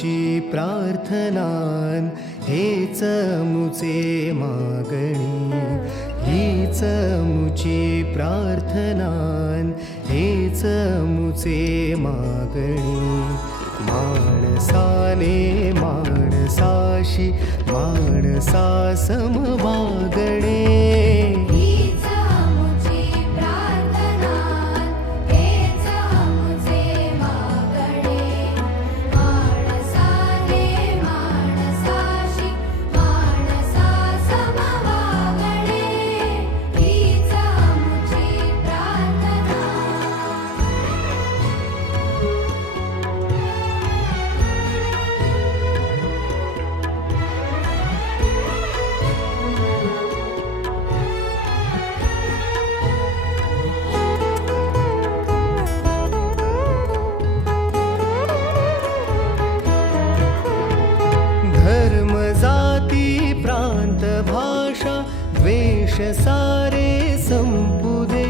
मुची प्रार्थनान हेच मुचे मागणी, हीच मुची प्रार्थनान हेच मुचे मागणी. माणसाने माणसाशी माणसा सम वागणे, हीच मुची प्रार्थना, हेच मुचे मागणे. माणसाने माणसाशी माणसा सम वागणे, हीच मुची प्रार्थना. धर्म जाती प्रांत भाषा द्वेष सारे संपू दे,